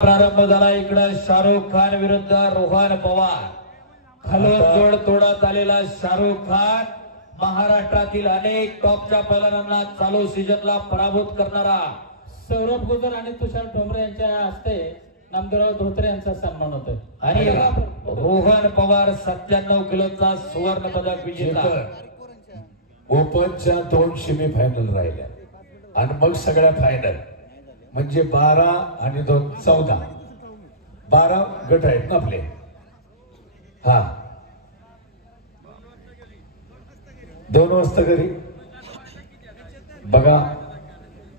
प्रारंभ झाला इकडे शाहरुख खान विरुद्ध रोहन पवार। खालून जोड तोडत आलेला शाहरुख खान महाराष्ट्रातील अनेक टॉपच्या पैलवानांना चालू सीझनला पराभूत करणारा सौरभ गुजर आणि तुषार ठोंबरे यांच्या हस्ते नामदेवराव धोत्रे यांचा सन्मान होतोय। आणि रोहन पवार 97 किलोचा सुवर्ण पदक विजेता। ओपनच्या 2 सेमी फायनल राहिल्या आणि मग सगळ्या फायनल म्हणजे 12 आणि 2 14 12 गट आहेत ना आपले। हा 2 वाजता घरी बघा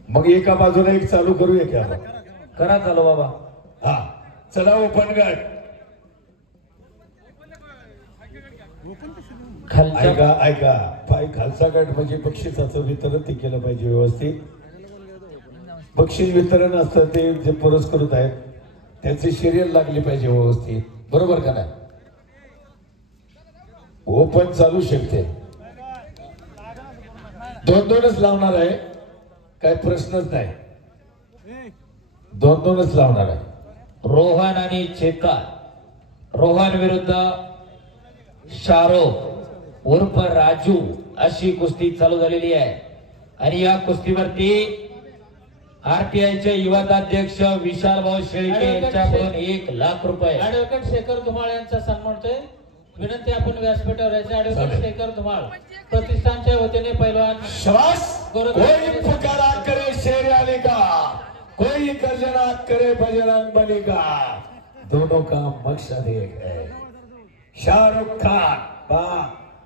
मग एका बाजूला एक चालू करूया की आपण करा चालू बाबा। हा चला ओपन गट ऐका ऐका पाय खालचा गट म्हणजे बक्षिसाचं वितरण ते केलं पाहिजे व्यवस्थित। बक्षीस वितरण असतं ते जे पुरस्कृत आहेत त्यांची सिरियल लागली पाहिजे व्यवस्थित, बरोबर का नाही? ओपन चालू शकते 2-2च लावणार आहे, काय प्रश्नच नाही। 2-2च लावणार आहे। रोहन आणि चेतन, रोहन विरुद्ध शाहरुख उर्फ राजू अशी कुस्ती चालू झालेली आहे। आणि या कुस्तीवरती आरटीआयचे युवाध्यक्ष विशाल भाऊ शेळके यांच्याकडून 1 लाख रुपये ऍडव्होकेट शेखर धुमाळ यांचा सन्मान होतोय। विनंती आपण व्यासपीठावर यायचे। ऍडव्होकेट शेखर धुमाळ प्रतिष्ठानच्या वतीने पैलवान शाबाश। कोई पुकारा करे शेर अली का, कोई गर्जना करे बजरंग बली का, दोनों का मकसद एक है। शाहरुख खान बा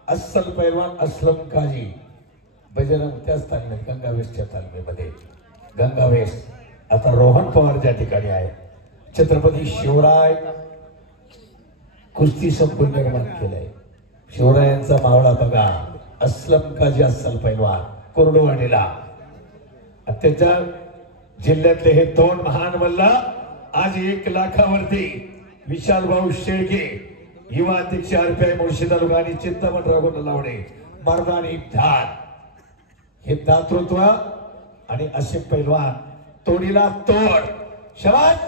अस्सल पैलवान असलम काजी बजरंग त्याच तालमीत गंगावेशच्या तालमीमध्ये गंगावेश। आता रोहन पवार ज्या ठिकाणी आहे छत्रपती शिवराय कुस्ती संकुल निर्माण केलंय। शिवरायांचा मावळा बघा असलम काजी अस्सल पैलवान कुर्डुवाडीला। त्याच्या जिल्ह्यातले हे 2 महान मल्ल आज 1 लाखावरती विशाल भाऊ शेळके युवा अध्यक्ष आरपीआय मुळशी तालुका आणि चिंतामण राघोन लावणे मर्दानी धार हे दातृत्व आणि असे पैलवान तोडीला तोड। शाबाश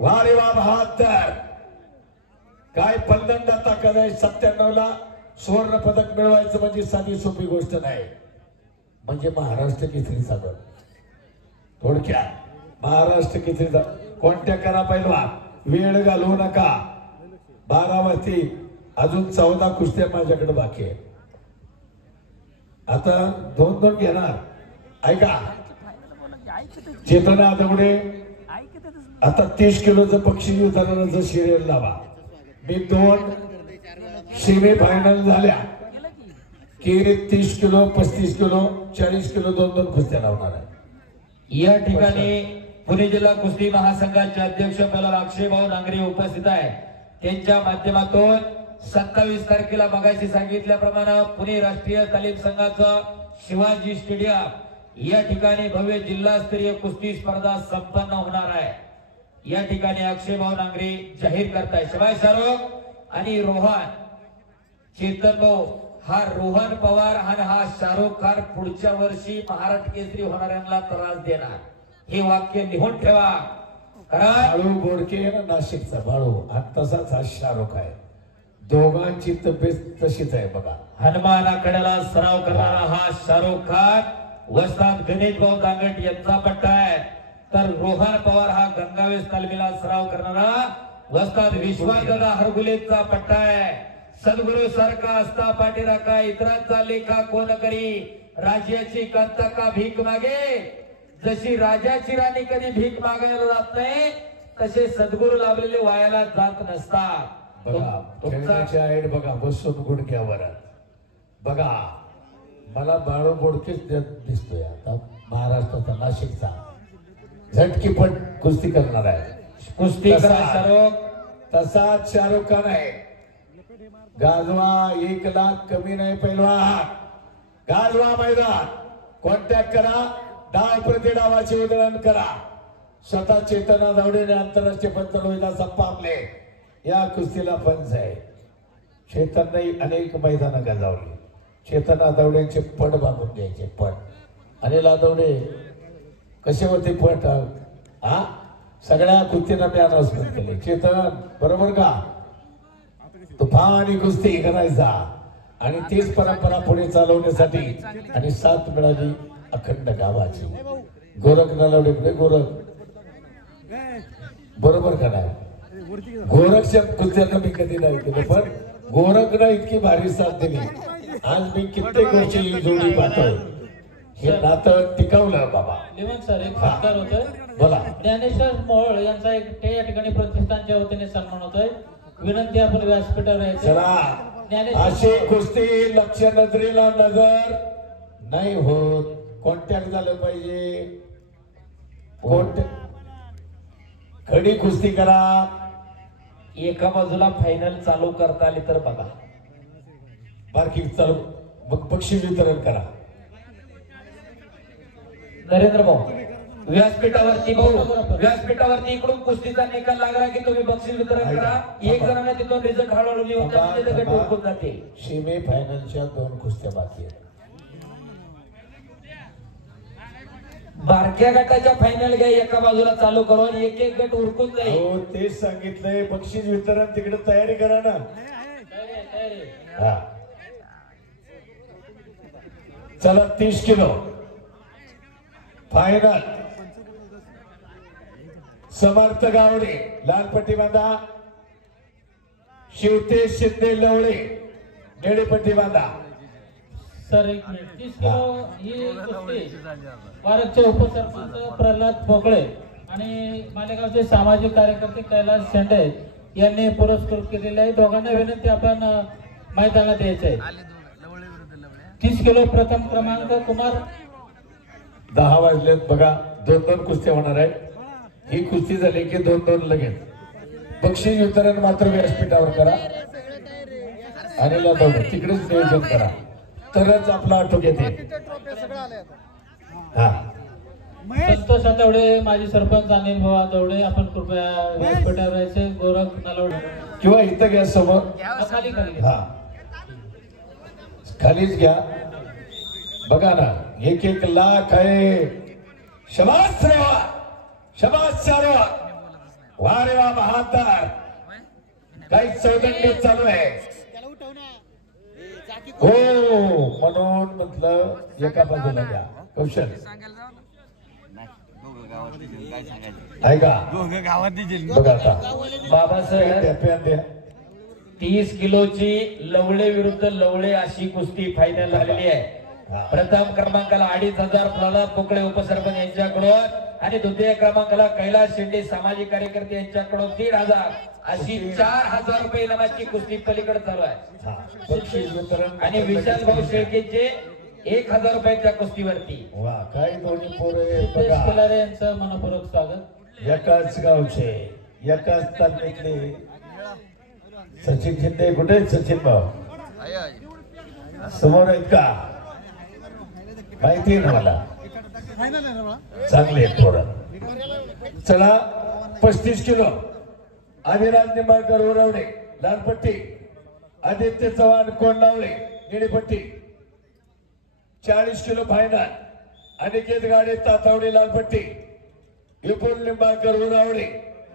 वारे वा बहादर। काय पल्लंदा ताकद आहे। 97 ला सुवर्ण पदक मिळवायचं म्हणजे साधी सोपी गोष्ट नाही, म्हणजे महाराष्ट्र केसरी सागर थोडक्यात महाराष्ट्र केसरीचा कोणत्या करा पैलवान वेळ घालवू नका। 12 वाजती अजून 14 कुस्त्या माझ्याकडे बाकी आहे। आता 2-2 घेणार ऐका। चेतना दवडे आता 30 किलोचं बक्षीस वितरणाचं सिरियल लावा। मी 2 सेमी फायनल झाल्या की 30 किलो 35 किलो 40 किलो 2-2 कुस्त्या लावणार आहे। या ठिकाणी पुणे जिल्हा कुस्ती महासंघाचे अध्यक्ष पैलवान अक्षय भाऊ नांगरे उपस्थित आहे। त्यांच्या माध्यमातून 27 तारखेला मगाशी सांगितल्याप्रमाणे पुणे राष्ट्रीय तालीम संघाचं शिवाजी स्टेडियम या ठिकाणी भव्य जिल्हास्तरीय कुस्ती स्पर्धा संपन्न होणार आहे। या ठिकाणी अक्षय भाऊ नांगरे जाहीर करताय शिवाय शाहरुख आणि रोहन चेतन भाऊ हा रोहन पवार आणि हा शाहरुख खान पुढच्या वर्षी महाराष्ट्र केसरी होणाऱ्यांना त्रास देणार, हे वाक्य लिहून ठेवा। बाळू बोडके ना नाशिकचा बाळू आणि तसाच हा शाहरुख आहे। दोघांची तब्येत तशीच आहे बघा। हनुमान आकड्याला सराव करणारा हा शाहरुख खान वस्ताद गणेश भाऊ दांगट यांचा पट्टा आहे, तर रोहन पवार हा गंगावेश तालमीला सराव करणारा वस्ताद विश्वासदादा हरगुलेचा पट्टा आहे। सद्गुरु सारखा असता पाठीराखा इतरांचा लेखा कोण करी, राज्याची कंता का भीक मागे। जशी राजाची राणी कधी भीक मागायला जात नाही तसे सद्गुरु लाभलेले वायाला जात नसतात। बघा खेळण्याच्या आईड बघा बसून गुडघ्यावर बघा। मला बाळू बोडकेच दिसतोय आता महाराष्ट्राचा नाशिकचा झटकीपट कुस्ती करणार आहे। कुस्ती शाहरुख तसाच शाहरुख खान आहे। गाजवा 1 लाख कमी नाही पैलवान। गाजवा मैदान कॉन्टॅक्ट करा, डाव प्रति डावाचे उधळण करा। स्वतः चेतना दवडेने आंतरराष्ट्रीय पंचलोहिला संपावले। या कुस्तीला पंच आहे। चेतनने अनेक मैदानं गाजवली। चेतना दवडेंचे पट बांधून द्यायचे पट। अनिल दवडे कसे होते पट हा सगळ्या कुस्तीनं मी अनाउन्समेंट केले. चेतन बरोबर का? तुफानी कुस्ती करायचा आणि तीच परंपरा पुढे चालवण्यासाठी आणि साथ मिळाली अखंड गावाची. गोरख नलवडे गोरख बरोबर का नाही? गोरखच्या कुस्त्यांना मी कधी नाही केलं, पण गोरखनं इतकी भारी साथ दिली. आज मी कित्येक वर्षी ही जोडी पाहतोय. हे नातं टिकवलं बाबा. लिमन सर एक सत्कार होतोय. बोला. ज्ञानेश्वर मोहोळ यांचा एक या ठिकाणी प्रतिष्ठानच्या वतीने सन्मान होतोय. विनंती आपण व्यासपीठावर यायचं. चला अशी कुस्ती लक्ष नजरेला नजर नाही होत. कॉन्टॅक्ट झालं पाहिजे. खडी कुस्ती करा. एका बाजूला फायनल चालू करता आली तर बघा. बारकी चालू मग बक्षीस वितरण करा. नरेंद्र भाऊ व्यासपीठावरती व्यासपीठावरती इकडून कुस्तीचा निकाल लागला की तुम्ही बक्षीस वितरण करा. एक जणांना तिथून रिझल्ट हळूहळू लिहून द्या, म्हणजे ते ठोकून जाते. सेमी फायनलच्या 2 कुस्त्या बाकी आहेत. बारक्या गटाच्या फायनल घ्या, एका बाजूला चालू करून एक एक गट उरकून जाईल. हो तेच सांगितलंय. बक्षीस वितरण तिकडे तयारी करा ना. हा चला 30 किलो फायनल. समर्थ गावडे लाल पट्टी बांधा. शिवतेज शिंदे लवळे निळी पट्टी बांधा. सर एक मिनिट. 30 किलो ही कुस्ती भारतचे उपसरपंच प्रल्हाद पोकळे आणि मालेगावचे सामाजिक कार्यकर्ते कैलास शेंडे यांनी पुरस्कृत केलेले आहे. दोघांना विनंती आपण मैदानात यायचे आहे. 30 किलो प्रथम क्रमांक कुमार. 10 वाजलेत बघा. 2-2 कुस्त्या होणार आहेत. ही कुस्ती झाली की 2-2 लगेच. बक्षीस वितरण मात्र व्यासपीठावर करा आणि तिकडेच नियोजन करा, तरच आपला आटोक येते. हा संतोष आठवडे माजी सरपंच अनिल भाऊ आठवडे आपण कृपया व्यासपीठावर यायचे. गोरख नलवडे किंवा इथं घ्या समोर. खाली खाली हा खालीच घ्या. बघा ना 1-1 लाख आहे. शबास रेवा शबास चारो. वा रे वा महातार. काही चौदंडी चालू आहे. हो म्हणून म्हटलं एका बाजूला घ्या. कौशल ऐका बघा आता बाबासाहेब 30 किलोची लवळे विरुद्ध लवळे अशी कुस्ती फायनल झालेली आहे. प्रथम क्रमांकाला 2,500 प्रल्हाद पोकळे उपसरपंच यांच्याकडून आणि द्वितीय क्रमांकाला कैलास शिंदे सामाजिक कार्यकर्ते यांच्याकडून 1,500 अशी 4,000 रुपये इनामाची कुस्ती पलीकडे चालू आहे. बक्षीस वितरण आणि विशाल भाऊ शेळकेचे 1,000 रुपयाच्या कुस्तीवरती. वा काय दोन्ही पोरे सिद्धेश बघा. खिलारे यांचं मनपूर्वक स्वागत. एकाच गावचे एकाच तालमीतले. सचिन शिंदे कुठे आहेत? सचिन भाऊ समोर आहेत का? माहिती आहे ना मला. चांगले आहेत पोरं. चला 35 किलो आदिराज निंबाळकर उरवणे लालपट्टी. आदित्य चव्हाण कोंडावळे निळीपट्टी. 40 किलो फायनल. अनिकेत गाडे तातावडे लालपट्टी. विपुल निंबाळकर उरावणे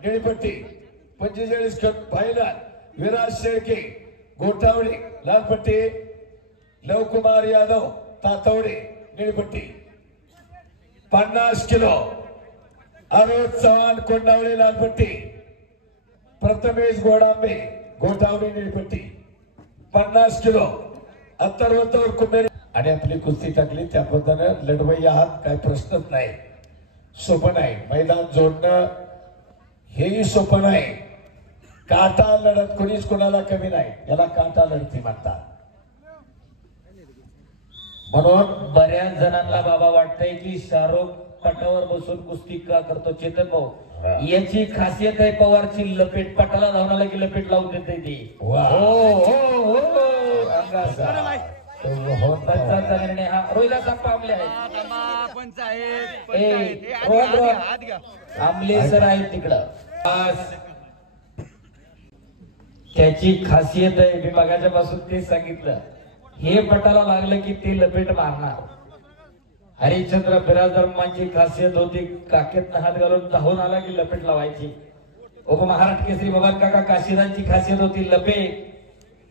निळीपट्टी. 45 किलो फायनल. विराज शेळके गोटावडे लालपट्टी. लवकुमार यादव तातवडे निळीपट्टी. 50 किलो अरोज चव्हाण कोंडावळे लालपट्टी. प्रथमेश गोडांबे गोटावडे निळीपट्टी. 50 किलो अथर्व तौर कुमेर. आणि आपली कुस्ती टाकली त्या पद्धतीने लढवई आहात, काही प्रश्नच नाही. सोपं नाही मैदान जोडणं, हेही सोपं नाही. काटा लढत कोणीच कोणाला कमी नाही, याला काटा लढती म्हणतात. म्हणून बऱ्याच जणांना बाबा वाटतंय की शाहरुख पटावर बसून कुस्ती का करतो. चेतन भाऊ याची खासियत आहे. पवारची लपेट पटाला धावण्याला की लपेट लावून देते ती. वा. हो हो हो पंचाचा निर्णय हा रोहिदास आंबले आहेत. आंबले सर आहेत तिकडं. त्याची खासियत आहे. मी मागाच्या पासून ते सांगितलं. हे पटाला लागलं की ते लपेट मारणार. हरिश्चंद्र बिराजदारांची खासियत होती काकेत हात घालून धावून आला की लपेट लावायची. उपमहाराष्ट्र केसरी बबन काका काशीदांची खासियत होती लपेट.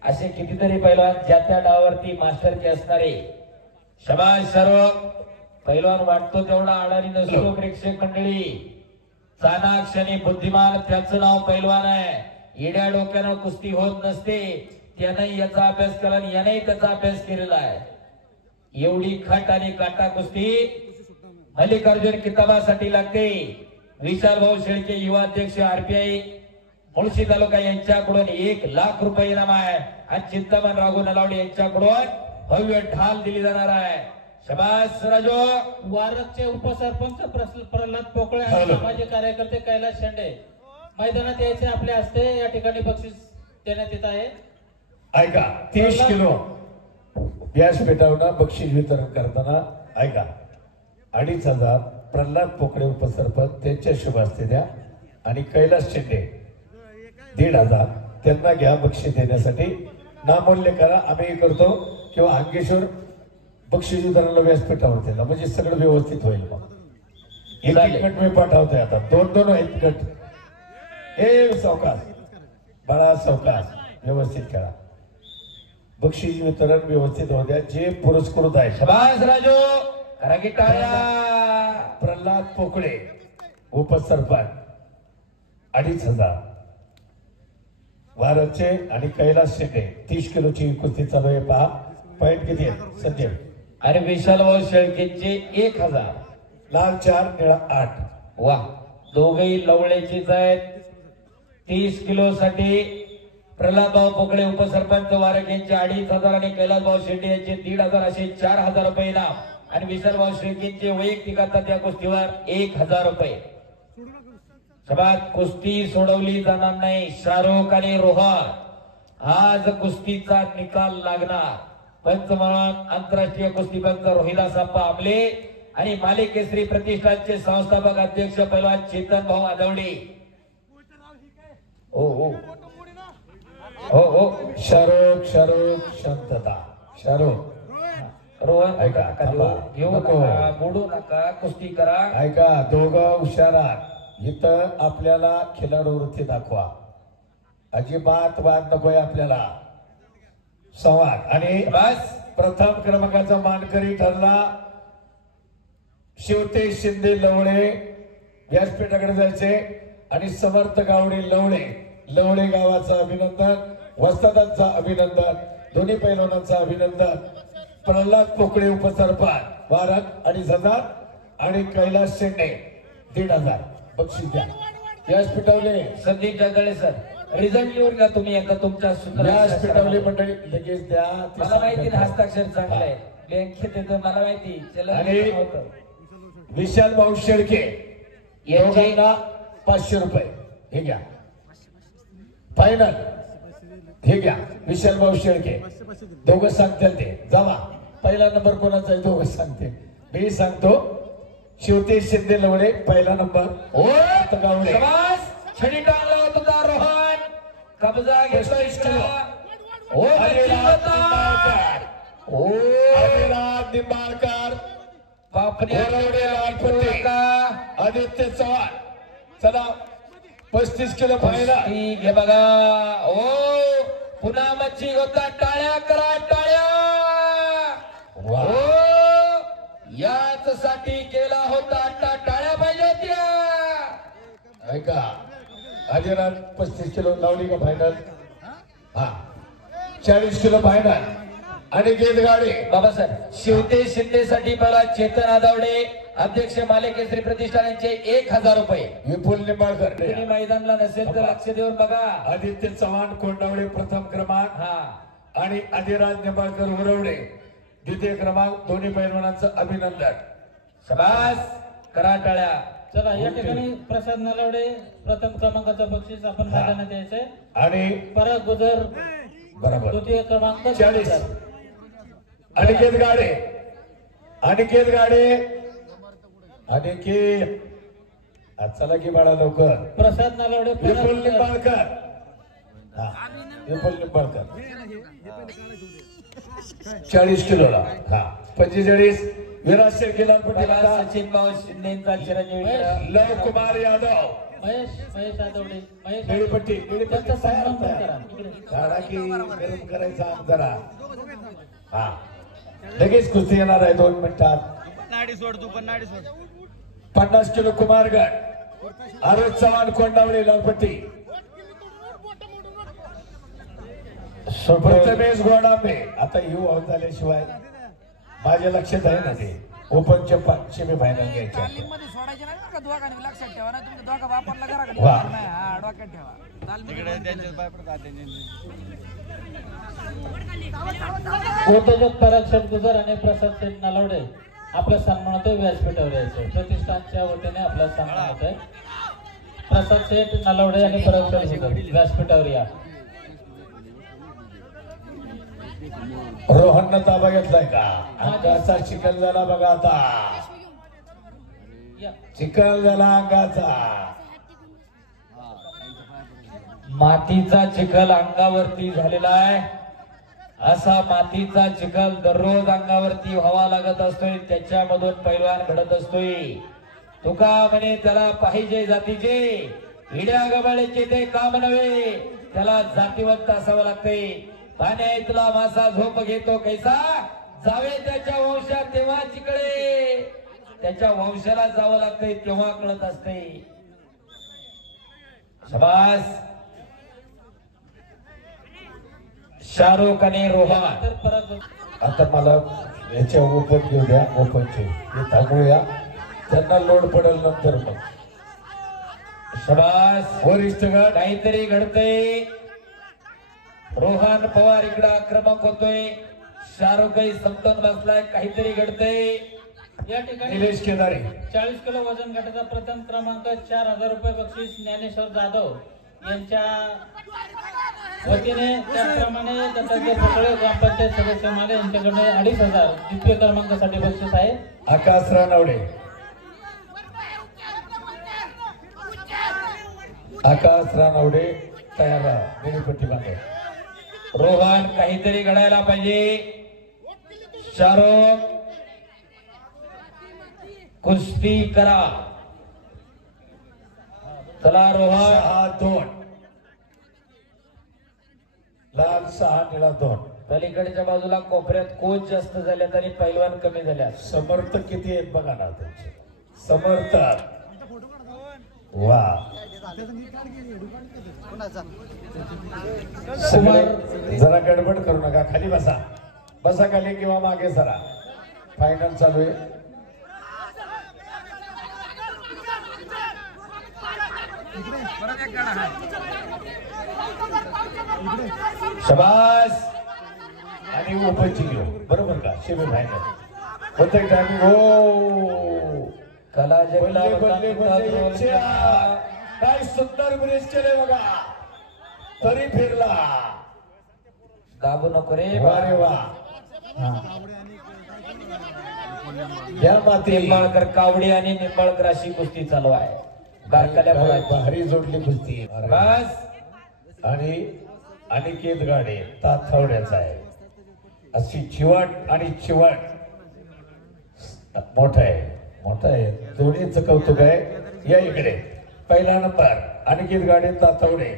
असे कितीतरी पैलवान ज्या त्या डावावरती मास्टरचे असणारे. शबाश सर्व पैलवान वाटतो तेवढा आडाणी नसतो. प्रेक्षक मंडळी चाणाक्षणी बुद्धिमान त्याचं नाव पैलवान आहे. येड्या डोक्यानं कुस्ती होत नसते. त्याने याचा अभ्यास केला आणि याने त्याचा अभ्यास केलेला आहे. एवढी खट आणि काटा कुस्ती मल्लिकार्जुन किताबासाठी लागते. विशाल भाऊ शेळके युवा अध्यक्ष आरपीआय मुळशी तालुका यांच्याकडून 1 लाख रुपये इनाम आहे आणि चिंतामण राघू नलावडे यांच्याकडून भव्य ढाल दिली जाणार आहे. शबास राजो. वारकचे उपसरपंच प्रल्हाद पोकळे आणि सामाजिक कार्यकर्ते कैलास शेंडे मैदानात यायचे आपल्या हस्ते या ठिकाणी बक्षीस देण्यात येत आहे. ऐका 30 किलो व्यासपीठावर बक्षीस वितरण करताना ऐका 2,500 प्रल्हाद पोकळे उपसरपंच त्यांच्या शुभ हस्ते द्या आणि कैलास शेंडे 1,500 त्यांना घ्या बक्षीस देण्यासाठी. नामूल्य करा आम्ही करतो किंवा अंगेश्वर बक्षीस वितरणाला व्यासपीठावर दिला म्हणजे सगळं व्यवस्थित होईल. मग एक गट मी पाठवतोय आता 2-2 आहेत गट. हे सावकाश बाळा सावकाश व्यवस्थित खेळा. बक्षीस वितरण व्यवस्थित होऊ द्या. जे पुरस्कृत आहे शबास राजो करा की टाळ्या. प्रल्हाद पोकळे उपसरपंच 2,500 वारचे आणि कैलास शेंडे 30 किलोची कुस्ती चालू आहे. पहा पॉइंट किती आहे संजय. आणि विशाल भाऊ शेळकेचे 1,000. लाल 4 निळा 8. वा दोघेही लवळ्याचीच आहेत. 30 किलो साठी प्रल्हाद भाऊ पोकळे उपसरपंच वारक यांचे 2,500 आणि कैलास भाऊ शेट्टी यांचे 1,500 असे 4,000 रुपये इनाम आणि विशाल भाऊ शेळकेंचे वैयक्तिक आता त्या कुस्तीवर 1,000 रुपये. सभात कुस्ती सोडवली जाणार नाही. शाहरुख आणि रोहन आज कुस्तीचा निकाल लागणार. पंच म्हणून आंतरराष्ट्रीय कुस्ती पंच रोहिदास अप्पा आमले आणि मालिक केसरी प्रतिष्ठानचे संस्थापक अध्यक्ष पैलवान चेतन भाऊ आदवडे. ओ ओ हो हो शाहरुख शांतता. शाहरुख रोहन ऐका, घेऊ नका बोलू नका कुस्ती करा. ऐका दोघं हुशार आहात. इथं आपल्याला खिलाडू वृत्ती दाखवा. अजिबात वाद नकोय आपल्याला. संवाद आणि बस प्रथम क्रमांकाचा मानकरी ठरला शिवतेज शिंदे लवळे. व्यासपीठाकडे जायचे आणि समर्थ गावडे लवळे गावाचं अभिनंदन. वस्तादांचा अभिनंदन. दोन्ही पैलवानांचं अभिनंदन. प्रल्हाद पोकळे उपसरपंच वारक 2,500 आणि कैलास शेंडे 1,500 बक्षीस द्या. व्यासपीठावले संदीप जगदळे सर रिझल्ट लिहून घ्या तुम्ही एकदा तुमच्या व्यासपीठावले मंडळी लगेच द्या. मला माहिती हस्ताक्षर चांगलं आहे. बँकेत येतो मला माहिती. आणि विशाल भाऊ शेळके यांना 500 रुपये हे घ्या. फायनल हे घ्या. विशाल भाऊ शेळके दोघं सांगतील ते जावा. पहिला नंबर कोणाचा आहे दोघं सांगते. मी सांगतो शिवतेज शिंदे लवडे पहिला नंबर. ओ गावडे छडी टांगला तुझा रोहन कब्जा घेतोय. ओ अविराज निंबाळकर बापने आदित्य चव्हाण. चला 35 किलो फायनल घे बघा. ओ पुन्हा मच्छी होता. टाळ्या करा टाळ्या. ओ याच साठी केला होता. आता टाळ्या पाहिजे होत्या. ऐका अजयराज 35 किलो लावली का फायनल. हा 40 किलो फायनल आणि गेट गाडी. बाबासाहेब शिवतेज शिंदे साठी पहिला चेतन आदावडे अध्यक्ष मालिक केसरी प्रतिष्ठान यांचे 1,000 रुपये. विपुल निंबाळकर तुम्ही मैदानला नसेल तर लक्ष देऊन बघा. आदित्य चव्हाण कोंडावडे प्रथम क्रमांक हा आणि आदिराज निंबाळकर उरवडे द्वितीय क्रमांक. दोन्ही पैलवानांचं अभिनंदन. शबास करा टाळ्या. चला या ठिकाणी प्रसाद नलावडे प्रथम क्रमांकाचं बक्षीस आपण मैदानात द्यायचंय. आणि परत गुजर बरोबर द्वितीय क्रमांक 40. अनिकेत गाडे अनिकेत चला की बाळा लवकर. प्रसाद नलावडे विपुल निंबाळकर. हा विपुल निंबाळकर 40 किलोला. हा 45 विराज शेळके लालपट्टी पहिला बघा. सचिन भाऊ शिंदेचा चिरंजीव इकडं. लव कुमार यादव महेश आदवडे महेश निळीपट्टी त्यांचा सन्मान पण करा इकडे. झाडा की गरम करायचा जरा. हा लगेच कुस्ती येणार आहे 2 मिनिटात. नाडी सोड तू पण नाडी सोड. 50 किलो कुमारगड आरोज चव्हाण कोंडावळे लालपट्टी. प्रथमेश गोडांबे आता यू आउट झाल्याशिवाय माझ्या लक्षात आहे ना ते ओपनच्या सेमी फायनल घ्यायचे. मध्ये सोडायचे नाही का दोघांनी लक्षात ठेवा ना तुमच्या दोघा वापरला घराकडे वा. नाही हा डोक्यात ठेवा. तिकडे त्यांच्या पाय पडतात त्यांचे. उद्योजक पराग शेठ गुजर आणि प्रसाद शेठ नलवडे आपला सन्मान होतोय व्यासपीठावर यायचं. प्रतिष्ठानच्या वतीने आपला सन्मान होतोय. प्रसाद शेठ नलवडे आणि पराग शेठ गुजर व्यासपीठावर या. रोहन ताबा घेतलाय का अंगाचा चिखल झाला बघा आता. या. चिखल झाला अंगाचा. मातीचा चिखल अंगावरती झालेला आहे. असा मातीचा चिखल दररोज अंगावरती व्हावा लागत असतोय. त्याच्यामधून पैलवान घडत असतोय. तुका म्हणे त्याला पाहिजे जातीचे हिड्या गबाळ्याचे ते काम नव्हे, त्याला जातीवंत असावं लागते. पाण्यातला मासा झोप घेतो कैसा जावे त्याच्या वंशात तेव्हा चिकळे. त्याच्या वंशाला जावं लागतंय तेव्हा कळत असते. शाबास. शाहरुख आणि रोहन. तर पराग आता मला याच्या ओपन घेऊ द्या. ओपनचे हे थांबूया. त्यांना लोड पडेल नंतर मग. शाबास. वरिष्ठ गट काहीतरी घडतंय. रोहन पवार इकडं आक्रमक होतोय. शाहरुखही समतोल बसलाय. काहीतरी घडतंय. या ठिकाणी निलेश केदारे 40 किलो वजन गटाचा प्रथम क्रमांक 4000 रुपये बक्षीस ज्ञानेश्वर जाधव यांच्या वतीने, त्याचप्रमाणे दत्तात्रय पोकळे ग्रामपंचायत सदस्य माले यांच्याकडे 2500 द्वितीय क्रमांकासाठी बक्षीस आहे. आकाश रानवडे. आकाश रानवडे तयार राहा. निळीपट्टी बांधे. रोहन काहीतरी घडायला पाहिजे. शाहरुख कुस्ती करा. चला रोहन. 6-2 लाल 6 निळा 2. पलीकडच्या बाजूला कोपऱ्यात कोच जास्त झाल्यात आणि पैलवान कमी झाल्यात. समर्थक किती आहेत बघा ना त्यांचे. समर्थक वा. सगळे जरा गडबड करू नका. खाली बसा. बसा खाली किंवा मागे सरा. फायनल चालू आहे. शाबास. आणि ओपनची घेऊ बरोबर का. सेमी फायनल होते टायमिंग. हो कला जगला बल्ले बल्ले बल्ले इच्छा. काय सुंदर ब्रेस केले बघा. तरी फिरला. दाबू नको रे. वा वा. या माती निंबाळकर कावडी आणि निंबाळकर अशी कुस्ती चालू आहे. बारकाल्या मुलाची. भारी जोडली कुस्ती. बस. आणि अनिकेत गाडे ताथवड्याचा आहे. अशी चिवट आणि चिवट. मोठा आहे. दोन्हीच कौतुक आहे. या इकडे पहिला नंबर अनिकेत गाडे ताथवडे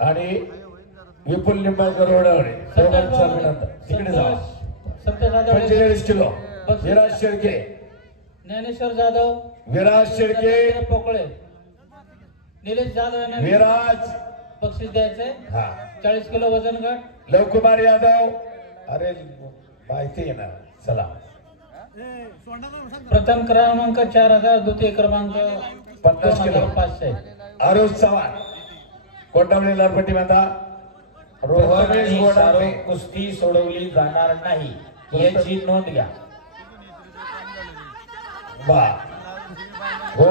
आणि विपुल निंबाळकर ओढवडे. सर्वांचा अभिनंदन. तिकडे जावा. संतोष जाधव 45 किलो विराज शेळके. ज्ञानेश्वर जाधव विराज शेळके. दत्तात्रय पोकळे निलेश जाधव यांना विराज बक्षीस द्यायचंय. हा 40 किलो वजन गट. लवकुमार यादव. अरे माहिती आहे ना. चला प्रथम क्रमांक 4000, द्वितीय क्रमांक 50 किलो 2500. आरोज चव्हाण कोंडावळे लालपट्टी बांधा. रोहन प्रथमेश आणि गोडांबे. शाहरुख कुस्ती सोडवली जाणार नाही याची नोंद घ्या. वा. हो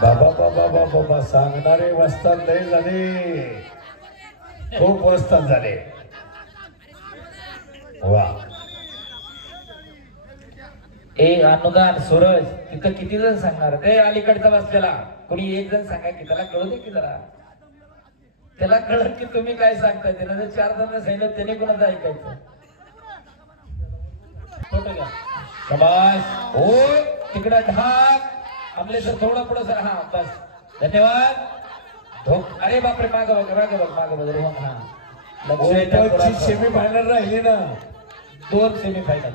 बाबा बाबा बाबा बाबा सांगणारे वस्ताद लय झाले. खूप वस्ताद झाले. वा. ए अनुदान सूरज तिथं किती जण सांगणार. ते अलीकडचा बसलेला कोणी एक जण सांगा की त्याला कळू दे की जरा. त्याला कळत की तुम्ही काय सांगताय. त्यानं जर 4 जण सांगितलं त्याने कोणाचं ऐकायचं. फोटो घ्या. शाबास. ओ तिकडं ढाक आमले सर थोडं पुढं सर. हा बस धन्यवाद. अरे बापरे माग बघ माग बघ रोहन. हा लक्ष ओपनची सेमी फायनल राहिली ना. 2 सेमीफायनल.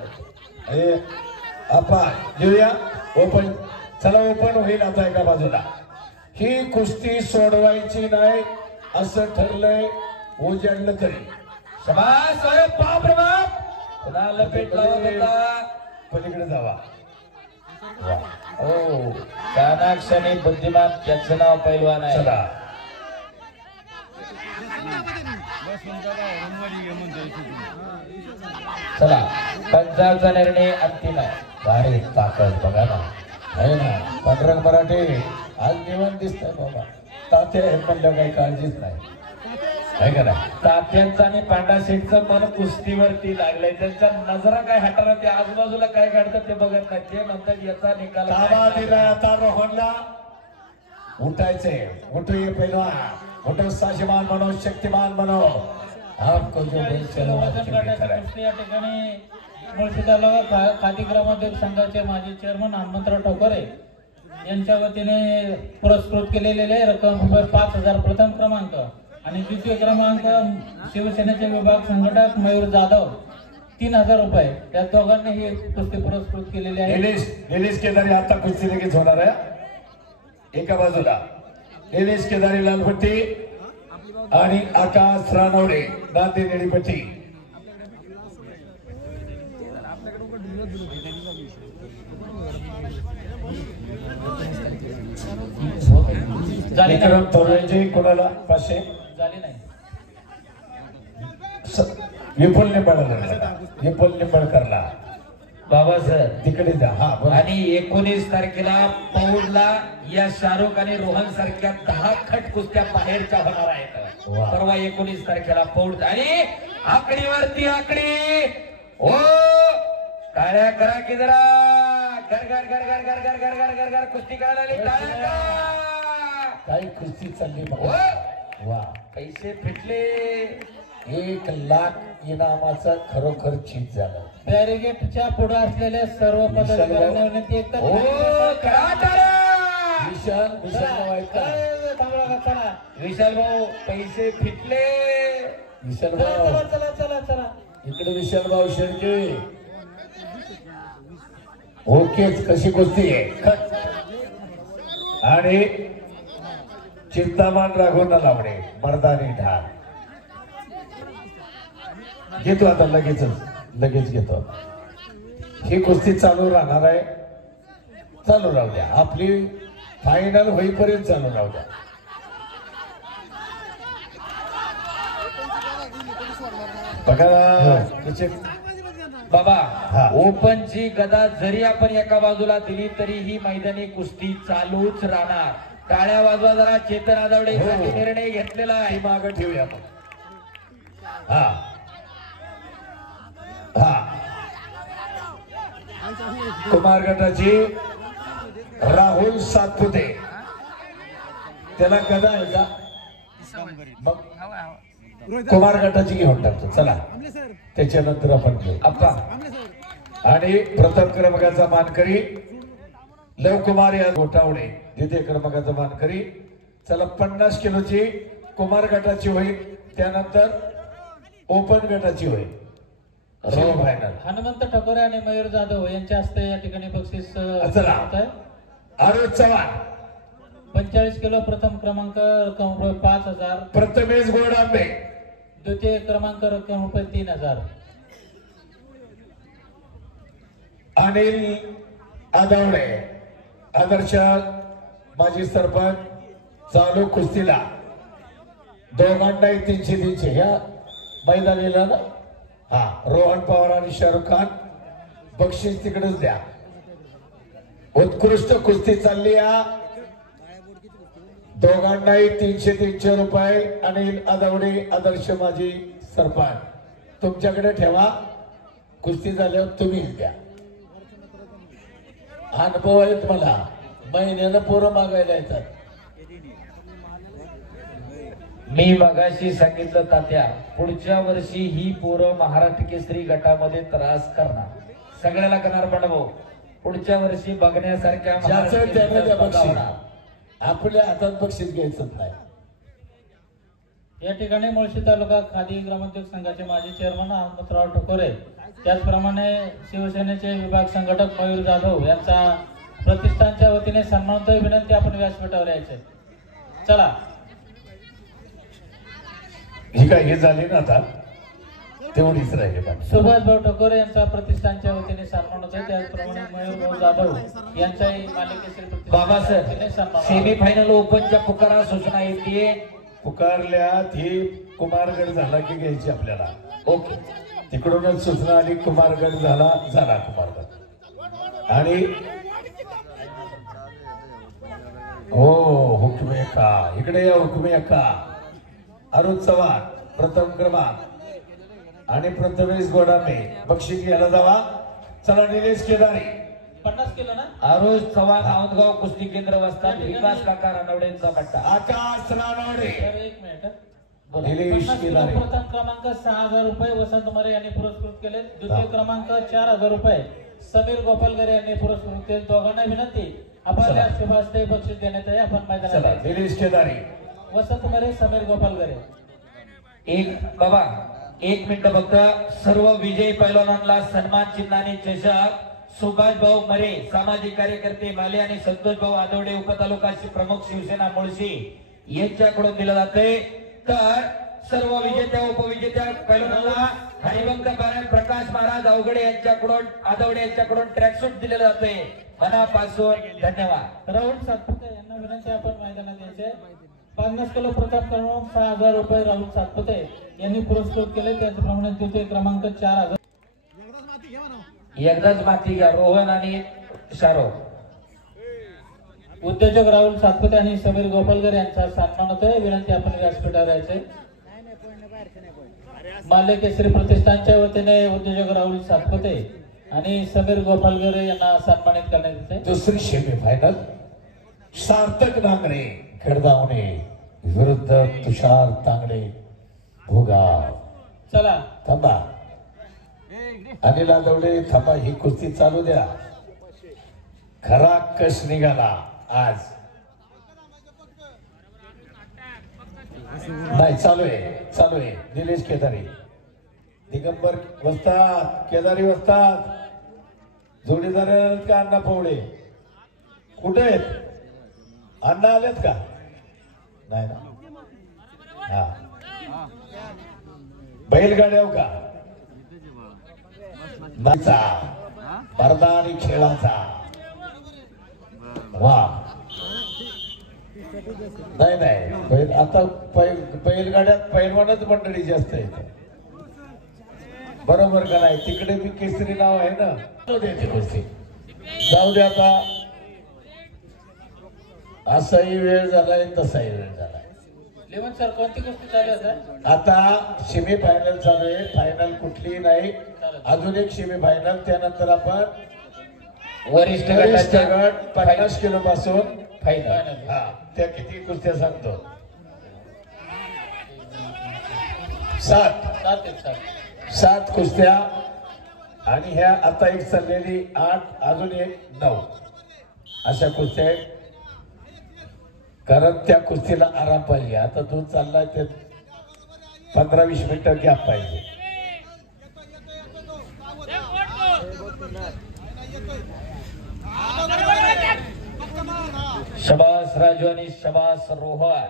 अरे आपण घेऊया ओपन. चला ओपन होईल आता एका बाजूला. ही कुस्ती सोडवायची नाही असं ठरलंय. उजडलं तरी शाबास. अरे बाप रे बाप. पुन्हा लपेट लावत होता. पलीकडे जावा. हो चाणाक्ष आणि बुद्धिमान त्याचं नाव पैलवान आहे. चला बस तुमचा रूमवर ये म्हणतोय. चला पंचाचा निर्णय अंतिम आहे. काय ताकद बघा ना. आहे ना पांडुरंग मराठे आज निवांत दिसतंय बाबा. तात्या हे म्हणलं काही काळजीच नाही आहे का नाही. तात्यांचं आणि पांडा शेठचं मन कुस्तीवरती लागलंय. त्यांच्या नजरा काय हटणार ते आजूबाजूला काय घडतं ते बघत नाही. ते म्हणतात याचा निकाल ताबा काय दिला आता रोहनला. उठायचंय. उठूये पैलवान. उठो साशिमान म्हणो शक्तिमान म्हणो. आपको जो बोल चलो वजन आपके गटाची भीतर है. कुस्ती या ठिकाणी मुळशी तालुका खादी ग्रामोद्योग संघाचे माजी चेअरमन हनुमंतराव ठोकरे यांच्या वतीने पुरस्कृत केलेले रक्कम रुपये 5,000 प्रथम क्रमांक आणि द्वितीय क्रमांक शिवसेनेचे विभाग संघटक मयूर जाधव 3,000 रुपये या दोघांनी ही कुस्ती पुरस्कृत केलेली आहे. निलेश केदारी आता कुस्ती लगेच होणार आहे. एका बाजूला निलेश केदारी लालपट्टी आणि आकाश रानवडे नांदी निळीपट्टी. झाली विक्रम नाही. तोरळेजी कोणाला 500. झाली नाही. विपुल निंबाळकर. विपुल निंबाळकरला बाबा सर. तिकडे द्या. हा बोला. आणि 19 तारखेला पौडला या शाहरुख आणि रोहन सारख्या 10 खट कुस्त्या बाहेरच्या होणार आहेत. वा. परवा 19 तारखेला पौड. आणि आकडीवरती आकडी. ओ टाळ्या करा की जरा. घर घर घर घर घर घर घर घर घर घर कुस्ती करायला आली. टाळ्या करा. काही कुस्ती चालली ओ बघा. वा. पैसे फिटले. 1 लाख इनामाचं खरोखर चीज झालं. बॅरिगेटच्या पुढे असलेल्या सर्व पदाधिकाऱ्यांना विनंती एकतर ओ करा टाळ्या. विशाल वाईटला. थांबला का? चला विशाल भाऊ पैसे फिटले. विशाल चला भाऊ चला चला चला चला. इकडे विशाल भाऊ शेळके. ओकेच कशी कुस्ती आहे. खट. आणि चिंतामान राघवना लावणे मर्दानी ढाल. घेतो आता लगेच घेतो. ही कुस्ती चालू राहणार आहे. चालू राहू द्या. आपली फायनल होईपर्यंत चालू राहू द्या. बघा त्याचे बाबा हा. ओपनची गदा जरी आपण एका बाजूला दिली तरी ही मैदानी कुस्ती चालूच राहणार. टाळ्या वाजवा जरा. चेतन आदवडे हो. निर्णय घेतलेला आहे. ती मागं ठेवूया आपण. हा हा कुमार गटाची राहुल सातपुते. त्याला गदा आहे का? मग कुमार गटाची घेऊन टाकतो. चला त्याच्यानंतर आपण घेऊ. आप्पा आणि प्रथम क्रमांकाचा मानकरी लवकुमार या गोटावणे. द्वितीय क्रमांकाचा मानकरी. चला 50 किलोची कुमार गटाची होईल. त्यानंतर ओपन गटाची होईल. Row final. हनुमंत ठकोरे आणि मयूर जाधव यांच्या हस्ते या ठिकाणी बक्षीस चला. होत आहे. आरोज चव्हाण. 45 किलो प्रथम क्रमांक रक्कम रुपये 5,000. प्रथमेश गोडांबे. द्वितीय क्रमांक रक्कम रुपये 3,000. अनिल आदवडे आदर्श माजी सरपंच. चालू कुस्तीला दोघांनाही 300 ह्या मैदानीला ना. हा रोहन पवार आणि शाहरुख खान. बक्षीस तिकडेच द्या. उत्कृष्ट कुस्ती चालली या. दोघांनाही 300 रुपये. अनिल आदवडे आदर्श माजी सरपंच तुमच्याकडे ठेवा. कुस्ती झाल्यावर तुम्हीच द्या. अनुभव आहेत मला. महिन्यानं पोरं मागायला येतात. मी मगाशी सांगितलं तात्या पुढच्या वर्षी ही पोरं महाराष्ट्र केसरी गटामध्ये त्रास करणार. सगळ्याला करणार भाऊ पुढच्या वर्षी बघण्यासारख्या ज्याचं महाराष्ट्र त्यानं त्या स्पर्धा बक्षीस. होणार. आपल्या हातात बक्षीस घ्यायचं नाही. या ठिकाणी मुळशी तालुका खादी ग्रामोद्योग संघाचे माजी चेअरमन अहमदराव ठोकोरे, त्याचप्रमाणे शिवसेनेचे विभाग संघटक मयूर जाधव यांचा प्रतिष्ठानच्या वतीने सन्मानतोय विनंती आपण व्यासपीठावर यायचे. चला. ही काय हे झाली ना आता तेवढीच राहिली बाकी. सुभाष भाऊ ठोकोरे यांचा प्रतिष्ठानच्या वतीने सन्मान होतोय. त्याचप्रमाणे मयूर भाऊ जाधव यांचाही मालिकेतील बाबा सर सन्मान. सेमीफायनल ओपनच्या पुकारा सूचना येते. पुकारल्यात ही कुमारगड झाला की घ्यायची आपल्याला. ओके तिकडूनच सूचना आली कुमारगड झाला कुमारगड. आणि हो हुकमे का इकडे या हुकमे का अरुण चव्हाण प्रथम क्रमांक आणि प्रथमेश गोडामे बक्षीस घ्यायला जावा. चला निलेश केदारी 50 किलो ना. आरोज चव्हाण औंधगाव कुस्ती केंद्र वस्तात विकास काका रानवडेंचा पट्टा. आकाश रानवडे तर एक मिनिट. निलेश 50 किलो केदारे. प्रथम क्रमांक 6000 रुपये वसंत मरे यांनी पुरस्कृत केले. द्वितीय क्रमांक 4000 रुपये समीर गोपालगरे यांनी पुरस्कृत केले. दोघांना विनंती आपल्याला चला. शुभास्ते बक्षीस देण्यात आहे. आपण मैदानात चला यायचं. निलेश केदारी. वसंत मरे समीर गोपालगरे. एक बाबा 1 मिनिट फक्त. सर्व विजयी पैलवानांना सन्मान चिन्हाने चषक सुभाष भाऊ मरे सामाजिक कार्यकर्ते माले आणि संतोष भाऊ आदवडे उपतालुका प्रमुख शिवसेना मुळशी यांच्याकडून दिलं जाते. तर सर्व विजेत्या उपविजेत्या पैलवानांना हरिभक्त पारायण प्रकाश महाराज अवघडे यांच्याकडून आदवडे यांच्याकडून ट्रॅकसूट दिलेलं जाते. मनापासून धन्यवाद. राहुल सातपुते यांना विनंती आपण मैदानात यायचे. 50 किलो प्रथम क्रमांक 6000 रुपये राहुल सातपुते यांनी पुरस्कृत केले. त्याचप्रमाणे द्वितीय क्रमांक 4000. एकदाच माती घ्या रोहन आणि शाहरुख. उद्योजक राहुल सातपुते आणि समीर गोपालकर यांचा सन्मान होतोय. विनंती आपण व्यासपीठावर यायचे. माले केसरी प्रतिष्ठानच्या वतीने उद्योजक राहुल सातपुते आणि समीर गोपालकर यांना सन्मानित करण्यात येते. दुसरी सेमीफायनल सार्थक नांगरे खेडदावणे विरुद्ध तुषार तांगडे भोगाव. चला. थांबा अनिल आदवडे थांबा. ही कुस्ती चालू द्या. खरा कश निघाला आज. नाही चालू आहे निलेश केदारी दिगंबर वस्ताद केदारी वस्ताद जोडीदार आहेत का अण्णा पवळे कुठे आहेत? अण्णा आलेत का? नाही ना. हा बैलगाड्या का नाचा स्पर्धा आणि खेळाचा वा नाही आता बैलगाड्यात पैलवानच मंडळी जास्त आहे. बरोबर का नाही? तिकडे बी केसरी नाव आहे ना. जाऊ दे आता. असाही वेळ झालाय तसाही वेळ झालाय. लेवन सर कोणती कुस्ती चालू आहे? आता सेमी फायनल चालू आहे. फायनल कुठली नाही. अजून एक सेमी फायनल. त्यानंतर आपण वरिष्ठ वरिष्ठ गटाच्या गट 50 किलो पासून फायनल. हा त्या किती कुस्त्या सांगतो? 7 कुस्त्या आणि ह्या आता एक चाललेली 8 अजून एक 9 अशा कुस्त्या आहेत. कारण त्या कुस्तीला आराम पाहिजे. आता दूध चाललाय ते 15-20 मिनिटं गॅप पाहिजे. शबास राजू आणि शबास रोहन.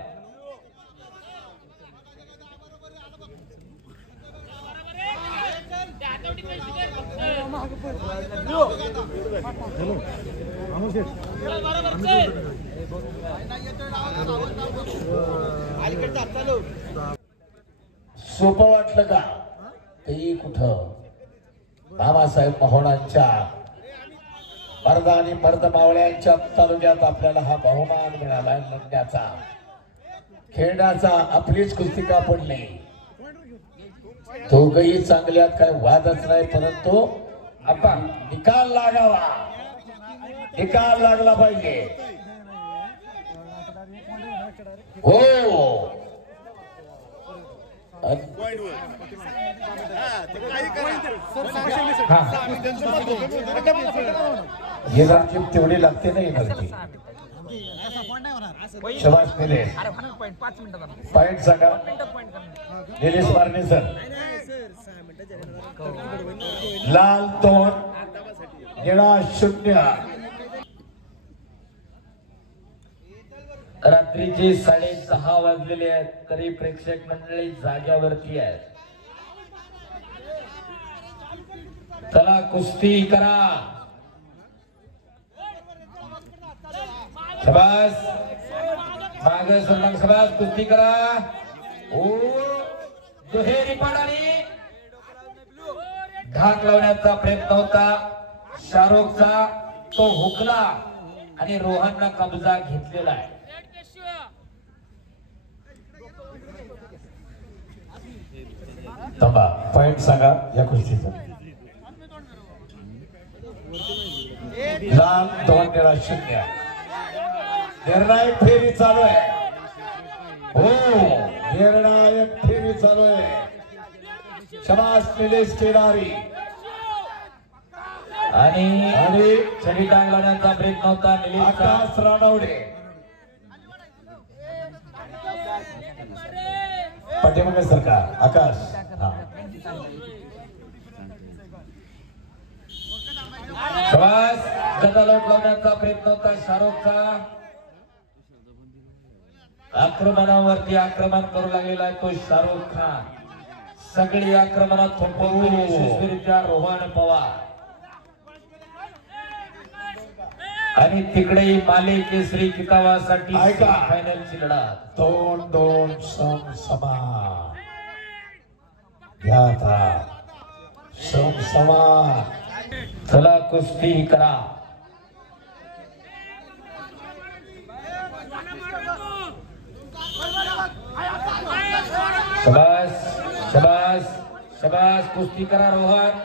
सोपं वाटलं का? ते कुठं बाबासाहेब महोणांच्या मर्द आणि मर्द मावळ्यांच्या तालुक्यात आपल्याला हा बहुमान मिळाला. लढण्याचा खेळण्याचा आपलीच कुस्ती का पडली. दोघही चांगल्यात काय वादच नाही. परंतु आपण निकाल लागावा. निकाल लागला पाहिजे. हो येणारची तेवढी लागते ना येणारची. शबाश निलेश. अरे म्हणा पॉईंट 5 मिनिटाचा पॉईंट सांगा निलेश मारणे सर. लाल 2 निळा 0. रात्रीचे 6:30 वाजलेले आहेत तरी प्रेक्षक मंडळी जाग्यावरती आहेत. चला कुस्ती करा. शबास मागे सरनाम. शबास कुस्ती करा. ओ दुहेरी पाडाने धाक लावण्याचा प्रयत्न होता शाहरुखचा. तो हुकला आणि रोहनला कब्जा घेतलेला आहे. थांबा पॉईंट सांगा या कुस्तीचा. लाल 2 निळा 0. निर्णायक फेरी चालू आहे. हो निर्णायक फेरी चालू आहे. शबाश निलेश केदारी. आणि छडी टांग लावण्याचा प्रयत्न होता निलेशचा. आकाश रानवडे. पाठीमागे सरकार आकाश. शबास गदालोट लावण्याचा प्रयत्न होता शाहरुखचा. आक्रमणावरती आक्रमण करू लागलेला आहे तो शाहरुख खान. सगळी आक्रमणात थोपवून यशस्वीरित्या रोहन पवार. आणि तिकडेही माले केसरी किताबासाठी फायनलची लढत. 2-2 समान. घ्या आता समान. चला कुस्ती करा. शबास शबास शबास कुस्ती करा रोहन.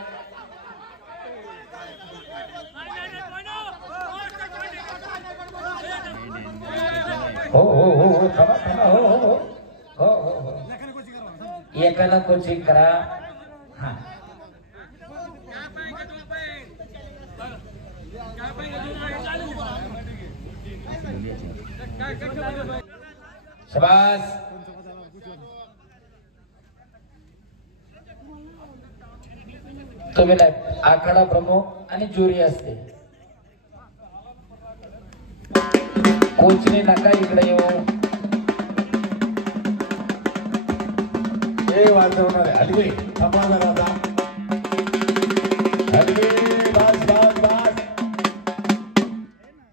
हो हो हो हो थांबा थांबा. हो हो हो हो हो हो एकानं कोचिंग करा. हा शबास. तुम्ही नाही आखाडा प्रमुख आणि ज्युरी असते. कोचने नका इकडे येऊ. हे वाजवणार आहे हलगे. थांबा जरा. हलगे बस बस बस.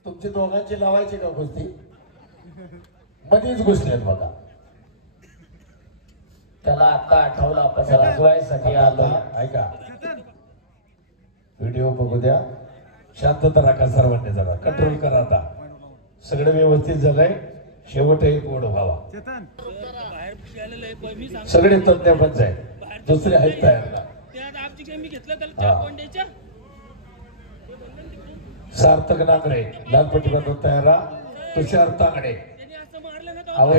तुमची दोघांची लावायची का कुस्ती. मध्येच घुसलेत बघा. त्याला आता आठवलं आपण राजवायसाठी आलो. ऐका व्हिडिओ बघू द्या. शांतता राखा सर्वांनी. जरा कंट्रोल करा. आता सगळं व्यवस्थित झालंय. शेवटही गोड व्हावा. सगळे तज्ञ पंच आहेत. दुसरे आहेत तयार ना. सार्थक नांगरे लाल पट्टी बांधून तयार. तुषार तांगडे.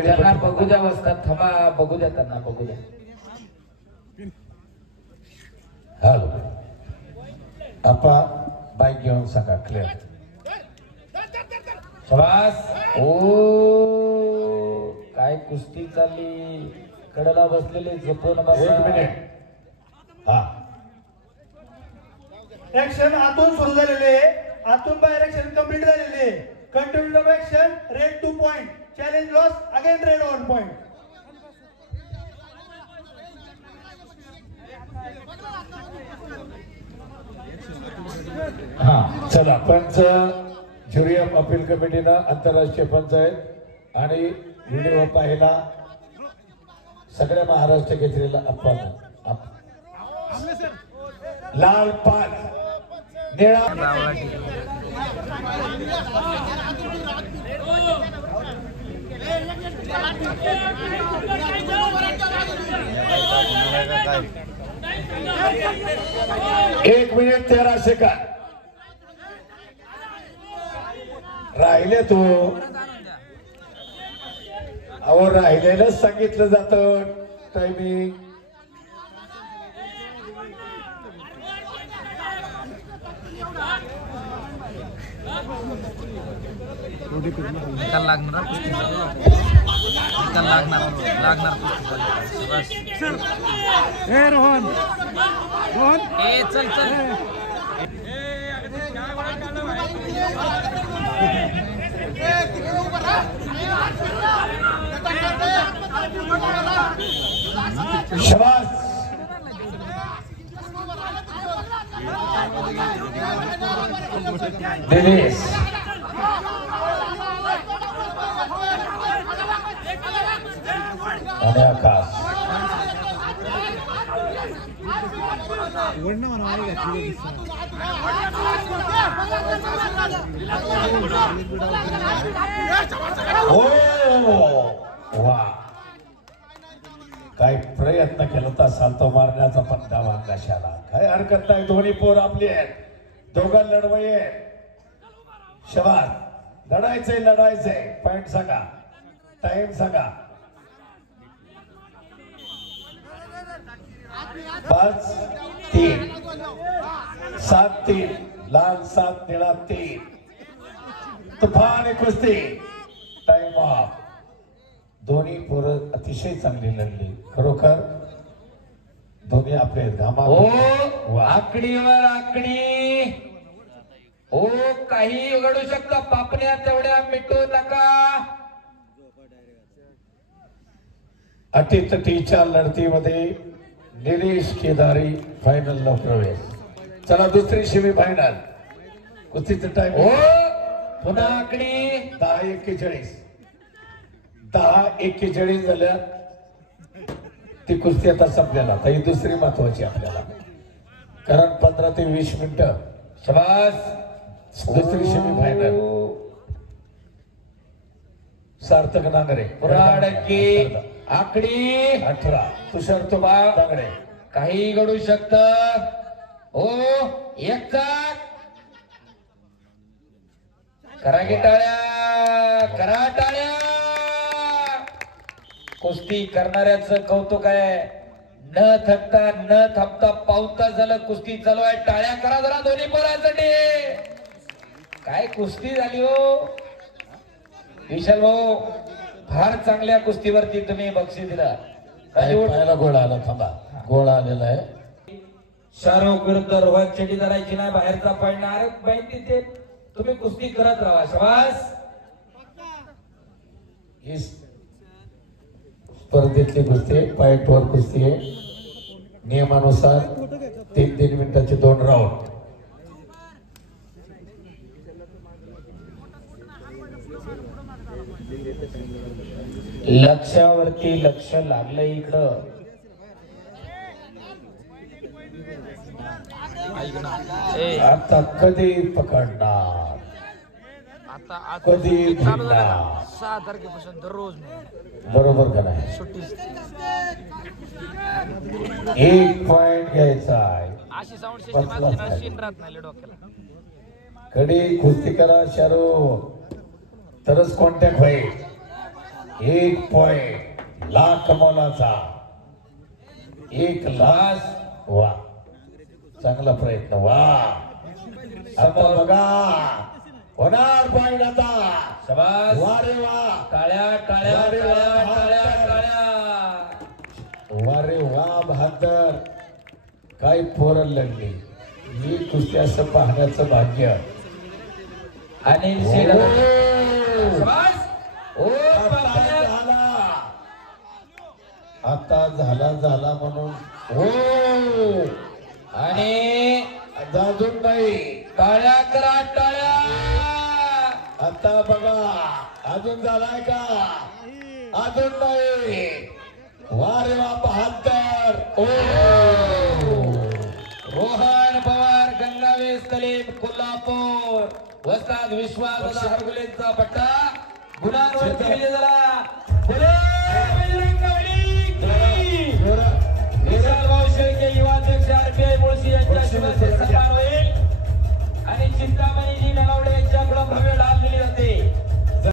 त्यांना बघू द्या बसतात. थांबा बघू द्या त्यांना बघू द्या. हॅलो आपा बाईक घेऊन सांगा क्लिअर. शबास. ओ काय कुस्ती चालली. कडेला बसलेले झोपून एक बसा. मिनिट. हा ऍक्शन आतून सुरू झालेले. आतून बाहेर ऍक्शन कंप्लीट झालेले. Continue of action. Red 2 point. Challenge loss again red 1 point. हा चला पंच ज्युरी ऑफ अपील कमिटीनं आंतरराष्ट्रीय पंच आहेत आणि व्हिडिओ पाहिला सगळ्या महाराष्ट्र केसरीला अपमान. लाल 5 निळा. एक मिनिट 13 सेकंद राहिले. तो अहो राहिलेलं सांगितलं जातं. टायमिंग निकाल लागणार निकाल लागणार रोहन रोहन ए चल चल शाबास दिनेश आणि आकाश वा काय प्रयत्न केला होता सालतो मारण्याचा पट्टा मारण्याशाला काय हरकत नाही दोन्ही पोर आपली आहेत दोघं लढवई आहेत शबास लढायचंय पॉइंट सांगा टाइम सांगा 5-3 7-3 लाल 7 निळा 3 तुफान कुस्ती टाइम ऑफ दोन्ही पोरं अतिशय चांगली लढली खरोखर दोन्ही आपले घामा ओ आकडीवर आकडी ओ काही घडू शकतं पापण्या तेवढ्या मिटू नका अटीतटीच्या लढतीमध्ये निलेश केदारी फायनलला प्रवेश चला दुसरी सेमी फायनल कुस्तीचं टाइम ओ पुन्हा आकडी 10:41 झाल्या ती कुस्ती आता संपल्याला आता ही दुसरी महत्वाची आपल्याला कारण 15 ते 20 मिनिटं शबास दुसरी सेमी फायनल सार्थक नांगरे पुराडकी आकडी 18 तुषार तुबा नांगरे काही घडू शकत ओ एक चाक करा की टाळ्या करा टाळ्या कुस्ती करणाऱ्याचं कौतुक आहे न थकता न थांबता पाऊता झालं कुस्ती चालू आहे टाळ्या करा जरा दोन्ही पोरांसाठी काय कुस्ती झाली हो विशाल भाऊ फार चांगल्या कुस्तीवरती तुम्ही बक्षीस दिला पायाला गोळा आला थांबा गोळा आलेला आहे शाहरुख विरुद्ध रोहन शेट्टी धरायची नाही बाहेरचा पडणार माहिती ते तुम्ही कुस्ती करत राहा शबास ही स्पर्धेतली कुस्ती आहे पायटवर कुस्ती आहे नियमानुसार 3 मिनिटाचे 2 राऊंड लक्षावरती लक्ष लागलं इकडं आता कधी पकडणार कधी भिडणार 6 तारखेपासून दररोज बरोबर का नाही सुट्टी 1 पॉइंट घ्यायचा आहे अशी साऊंड सिस्टम असली ना शीन राहत नाही डोक्याला कधी कुस्ती करा शाहरुख तरच कॉन्टॅक्ट होईल 1 पॉइंट लाख मोलाचा 1 लाख वा चांगला प्रयत्न वा आता बघा होणार पॉइंट आता शबास वा रे वा टाळ्या टाळ्या वा रे वा, टाळ्या टाळ्या टाळ्या वा रे वा बहादर काय पोरं लढली ही कुस्ती असं पाहण्याचं भाग्य अनिल ओ, शेठ शबास ओ बापरे. आता झाला म्हणून हो आणि अजून नाही टाळ्या करा टाळ्या आता बघा अजून झालाय का अजून नाही वा रे वा बहादर ओ रोहन पवार गंगावेस कलीम कोल्हापूर वस्ताद विश्वास हरगुलेंचा पट्टा गुणांवरती झाला